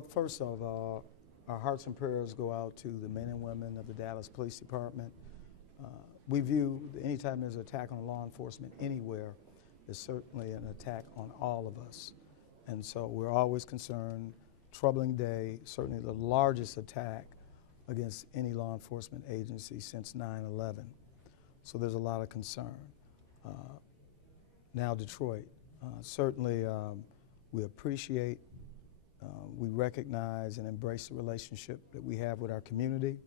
First of all, our hearts and prayers go out to the men and women of the Dallas Police Department. We view that anytime there's an attack on law enforcement anywhere, is certainly an attack on all of us. And so we're always concerned. Troubling day, certainly the largest attack against any law enforcement agency since 9/11. So there's a lot of concern. Now Detroit, certainly we appreciate, we recognize and embrace the relationship that we have with our community.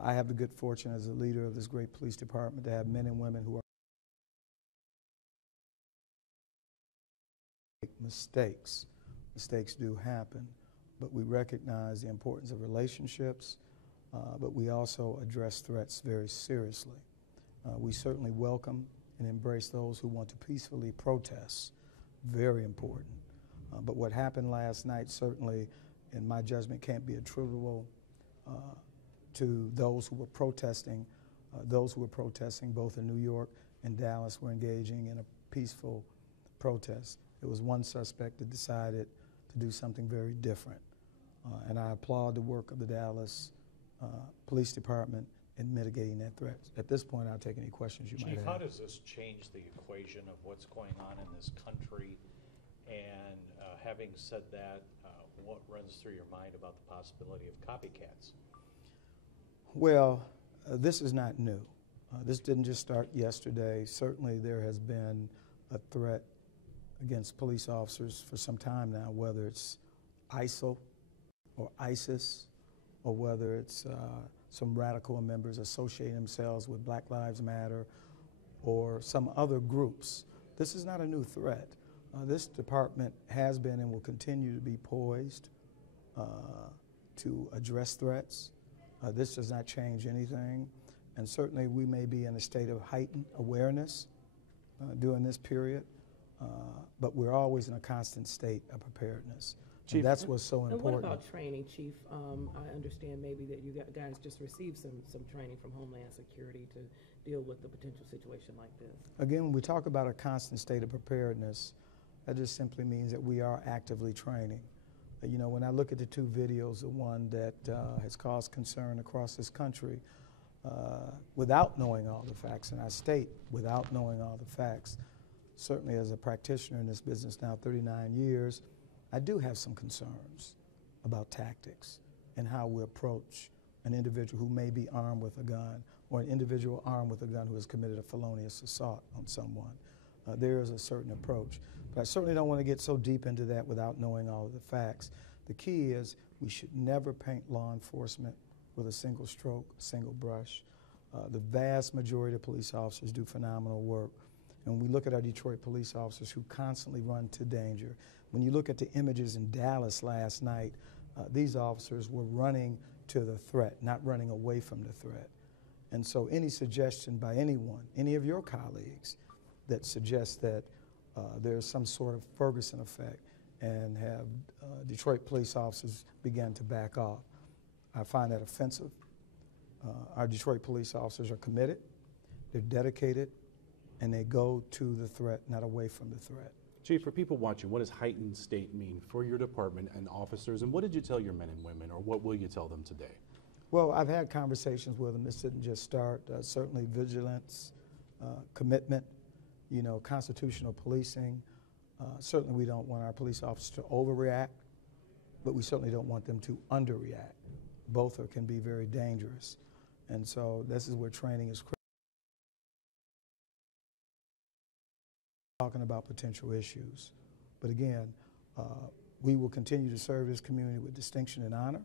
I have the good fortune as a leader of this great police department to have men and women who are make mistakes. Mistakes do happen, but we recognize the importance of relationships, but we also address threats very seriously. We certainly welcome and embrace those who want to peacefully protest, very important. But what happened last night certainly, in my judgment, can't be attributable to those who were protesting. Those who were protesting both in New York and Dallas were engaging in a peaceful protest. It was one suspect that decided to do something very different. And I applaud the work of the Dallas Police Department in mitigating that threat. At this point, I'll take any questions you might have. Chief, how does this change the equation of what's going on in this country? And having said that, what runs through your mind about the possibility of copycats? Well, this is not new. This didn't just start yesterday. Certainly there has been a threat against police officers for some time now, whether it's ISIL or ISIS, or whether it's some radical members associating themselves with Black Lives Matter or some other groups. This is not a new threat. This department has been and will continue to be poised to address threats. This does not change anything. And certainly we may be in a state of heightened awareness during this period, but we're always in a constant state of preparedness. Chief, and that's what's so important. And what about training, Chief? I understand maybe that you guys just received some training from Homeland Security to deal with a potential situation like this. Again, when we talk about a constant state of preparedness, that just simply means that we are actively training. You know, when I look at the two videos, the one that has caused concern across this country, without knowing all the facts, and I state without knowing all the facts, certainly as a practitioner in this business now 39 years, I do have some concerns about tactics and how we approach an individual who may be armed with a gun, or an individual armed with a gun who has committed a felonious assault on someone. There is a certain approach. But I certainly don't want to get so deep into that without knowing all of the facts. The key is we should never paint law enforcement with a single stroke, a single brush. The vast majority of police officers do phenomenal work. And when we look at our Detroit police officers who constantly run to danger, when you look at the images in Dallas last night, these officers were running to the threat, not running away from the threat. And so any suggestion by anyone, any of your colleagues, that suggests that there's some sort of Ferguson effect and have Detroit police officers began to back off, I find that offensive. Our Detroit police officers are committed, they're dedicated, and they go to the threat, not away from the threat. Chief, for people watching, what does heightened state mean for your department and officers, and what did you tell your men and women, or what will you tell them today? Well, I've had conversations with them. This didn't just start. Certainly vigilance, commitment, you know, constitutional policing. Certainly we don't want our police officers to overreact, but we certainly don't want them to underreact. Both can be very dangerous. And so this is where training is critical. Talking about potential issues. But again, we will continue to serve this community with distinction and honor.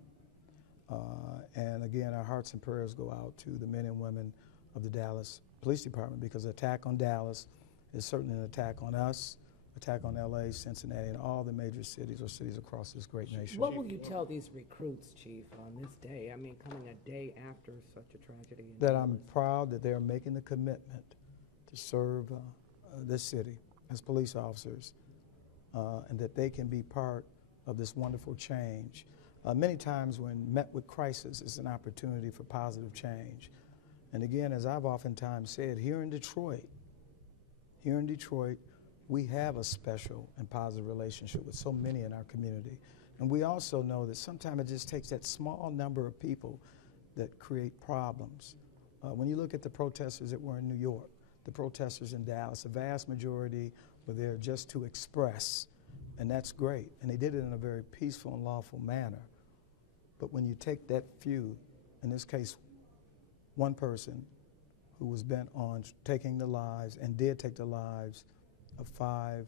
And again, our hearts and prayers go out to the men and women of the Dallas Police Department, because the attack on Dallas is certainly an attack on us, attack on LA, Cincinnati, and all the major cities or cities across this great nation. What will you tell these recruits, Chief, on this day? I mean, coming a day after such a tragedy. That I'm proud that they're making the commitment to serve this city as police officers, and that they can be part of this wonderful change. Many times when met with crisis, it's an opportunity for positive change. And again, as I've oftentimes said, here in Detroit, we have a special and positive relationship with so many in our community. And we also know that sometimes it just takes that small number of people that create problems. When you look at the protesters that were in New York, the protesters in Dallas, the vast majority were there just to express, and that's great. And they did it in a very peaceful and lawful manner. But when you take that few, in this case, one person who was bent on taking the lives and did take the lives of 5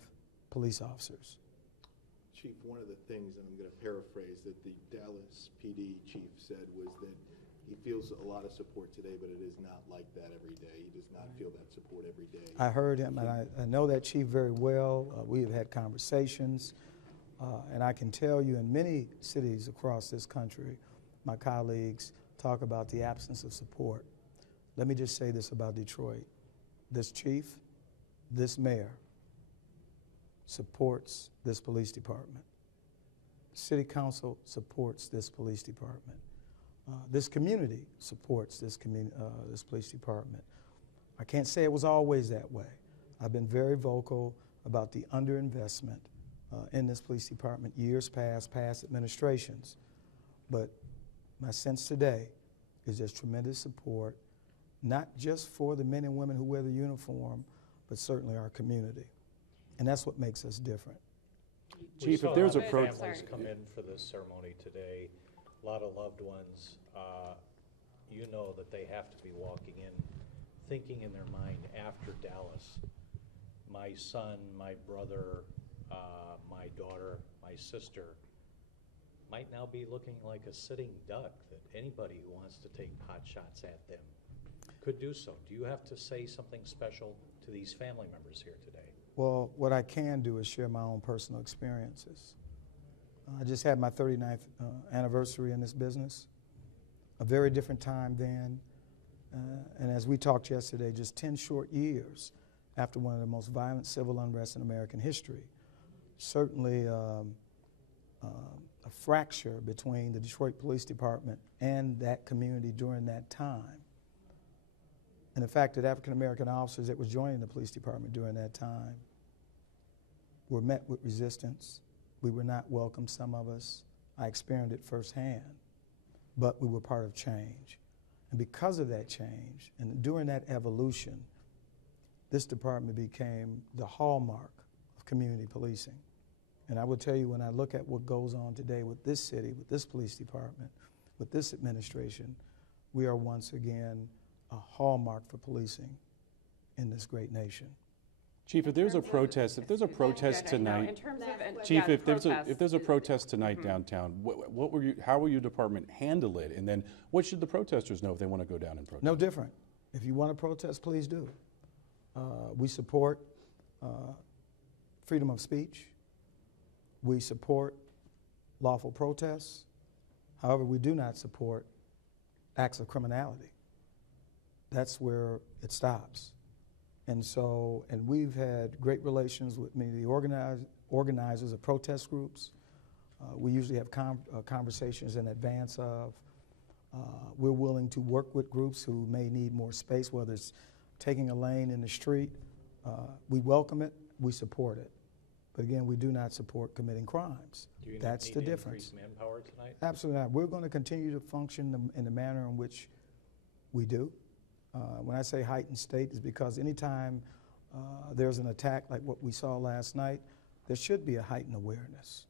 police officers. Chief, one of the things, and I'm going to paraphrase, that the Dallas PD chief said was that he feels a lot of support today, but it is not like that every day. He does not feel that support every day. I heard him, and I know that chief very well. We have had conversations, and I can tell you in many cities across this country, my colleagues talk about the absence of support. Let me just say this about Detroit. This chief, this mayor, supports this police department. City council supports this police department. This community supports this police department. I can't say it was always that way. I've been very vocal about the underinvestment in this police department years past administrations. But my sense today is there's tremendous support, not just for the men and women who wear the uniform, but certainly our community. And that's what makes us different. Chief, if there's a families come in for this ceremony today, a lot of loved ones, you know that they have to be walking in, thinking in their mind after Dallas, my son, my brother, my daughter, my sister, might now be looking like a sitting duck that anybody who wants to take pot shots at them could do so. Do you have to say something special to these family members here today? Well, what I can do is share my own personal experiences. I just had my 39th anniversary in this business, a very different time then. And as we talked yesterday, just 10 short years after one of the most violent civil unrest in American history. Certainly a fracture between the Detroit Police Department and that community during that time. And the fact that African American officers that were joining the police department during that time were met with resistance. We were not welcome, some of us. I experienced it firsthand, but we were part of change. And because of that change, and during that evolution, this department became the hallmark of community policing. And I will tell you, when I look at what goes on today with this city, with this police department, with this administration, we are once again a hallmark for policing in this great nation. Chief, if there's a protest, tonight, Chief, if there's a protest tonight downtown, how will your department handle it? And then what should the protesters know if they want to go down and protest? No different. If you want to protest, please do. We support freedom of speech. We support lawful protests. However, we do not support acts of criminality. That's where it stops. And so, and we've had great relations with many of the organizers of protest groups. We usually have conversations in advance of. We're willing to work with groups who may need more space, whether it's taking a lane in the street. We welcome it, we support it. But again, we do not support committing crimes. Do you That's need the to difference. increase manpower tonight? Absolutely not. We're going to continue to function in the manner in which we do. When I say heightened state, is because anytime there's an attack like what we saw last night, there should be a heightened awareness.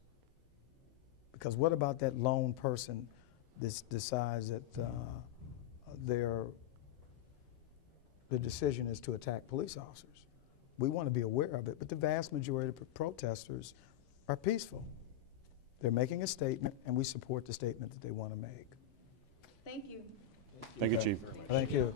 Because what about that lone person that decides that their decision is to attack police officers? We want to be aware of it, but the vast majority of protesters are peaceful. They're making a statement, and we support the statement that they want to make. Thank you. Thank you, Chief. Thank you.